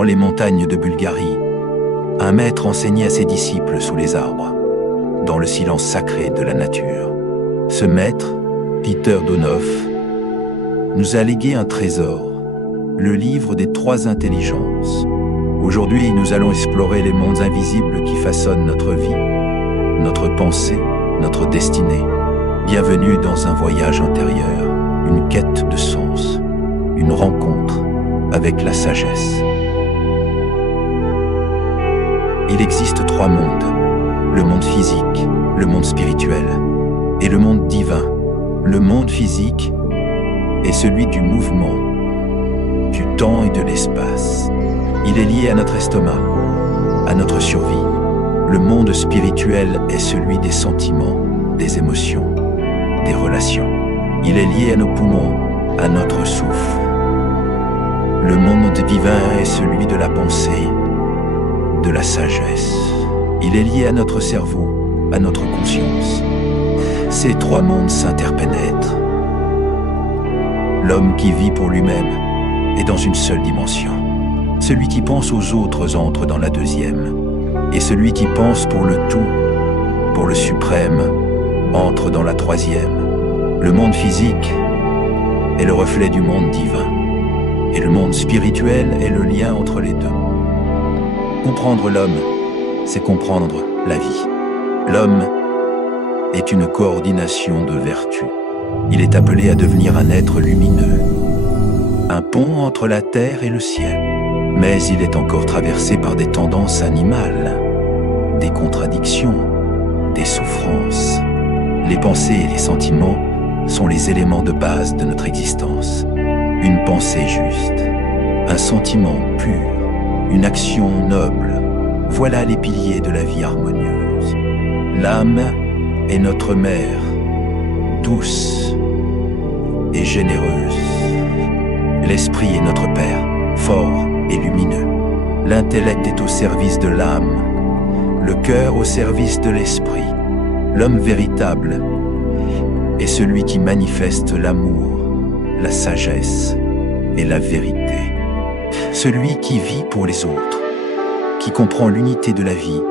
Dans les montagnes de Bulgarie, un maître enseignait à ses disciples sous les arbres, dans le silence sacré de la nature. Ce maître, Peter Donoff, nous a légué un trésor, le livre des 3 intelligences. Aujourd'hui, nous allons explorer les mondes invisibles qui façonnent notre vie, notre pensée, notre destinée. Bienvenue dans un voyage intérieur, une quête de sens, une rencontre avec la sagesse. Il existe 3 mondes, le monde physique, le monde spirituel et le monde divin. Le monde physique est celui du mouvement, du temps et de l'espace. Il est lié à notre estomac, à notre survie. Le monde spirituel est celui des sentiments, des émotions, des relations. Il est lié à nos poumons, à notre souffle. Le monde divin est celui de la pensée, de la sagesse. Il est lié à notre cerveau, à notre conscience. Ces 3 mondes s'interpénètrent. L'homme qui vit pour lui-même est dans une seule dimension. Celui qui pense aux autres entre dans la 2e. Et celui qui pense pour le tout, pour le suprême, entre dans la 3e. Le monde physique est le reflet du monde divin. Et le monde spirituel est le lien entre les 2. Comprendre l'homme, c'est comprendre la vie. L'homme est une coordination de vertus. Il est appelé à devenir un être lumineux, un pont entre la terre et le ciel. Mais il est encore traversé par des tendances animales, des contradictions, des souffrances. Les pensées et les sentiments sont les éléments de base de notre existence. Une pensée juste, un sentiment pur, une action noble, voilà les piliers de la vie harmonieuse. L'âme est notre mère, douce et généreuse. L'esprit est notre père, fort et lumineux. L'intellect est au service de l'âme, le cœur au service de l'esprit. L'homme véritable est celui qui manifeste l'amour, la sagesse et la vérité. Celui qui vit pour les autres, qui comprend l'unité de la vie,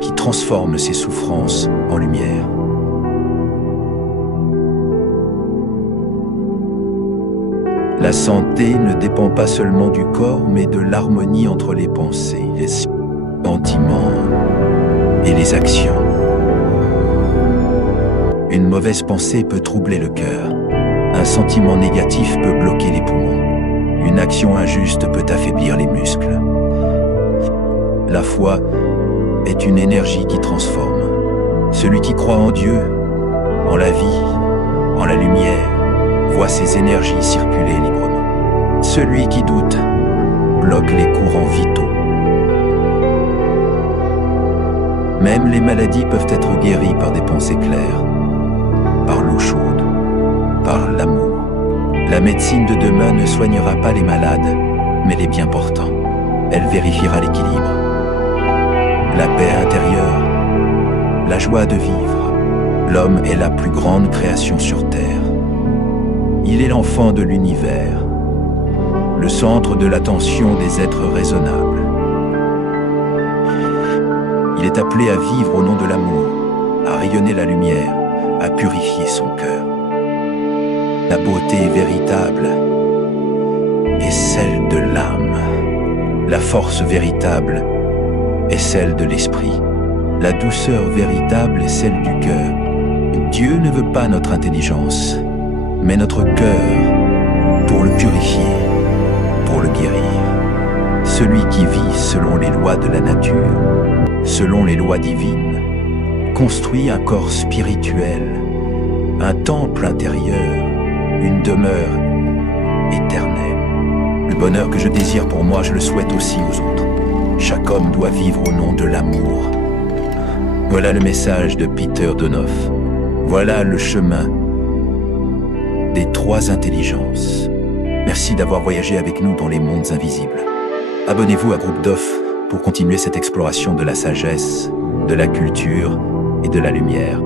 qui transforme ses souffrances en lumière. La santé ne dépend pas seulement du corps, mais de l'harmonie entre les pensées, les sentiments et les actions. Une mauvaise pensée peut troubler le cœur. Un sentiment négatif peut bloquer les poumons. Une action injuste peut affaiblir les muscles. La foi est une énergie qui transforme. Celui qui croit en Dieu, en la vie, en la lumière, voit ces énergies circuler librement. Celui qui doute bloque les courants vitaux. Même les maladies peuvent être guéries par des pensées claires, par l'eau chaude, par l'amour. La médecine de demain ne soignera pas les malades, mais les bien portants. Elle vérifiera l'équilibre, la paix intérieure, la joie de vivre. L'homme est la plus grande création sur Terre. Il est l'enfant de l'univers, le centre de l'attention des êtres raisonnables. Il est appelé à vivre au nom de l'amour, à rayonner la lumière, à purifier son cœur. La beauté véritable est celle de l'âme. La force véritable est celle de l'esprit. La douceur véritable est celle du cœur. Dieu ne veut pas notre intelligence, mais notre cœur pour le purifier, pour le guérir. Celui qui vit selon les lois de la nature, selon les lois divines, construit un corps spirituel, un temple intérieur, une demeure éternelle. Le bonheur que je désire pour moi, je le souhaite aussi aux autres. Chaque homme doit vivre au nom de l'amour. Voilà le message de Peter Donoff. Voilà le chemin des 3 intelligences. Merci d'avoir voyagé avec nous dans les mondes invisibles. Abonnez-vous à Groupe Doff pour continuer cette exploration de la sagesse, de la culture et de la lumière.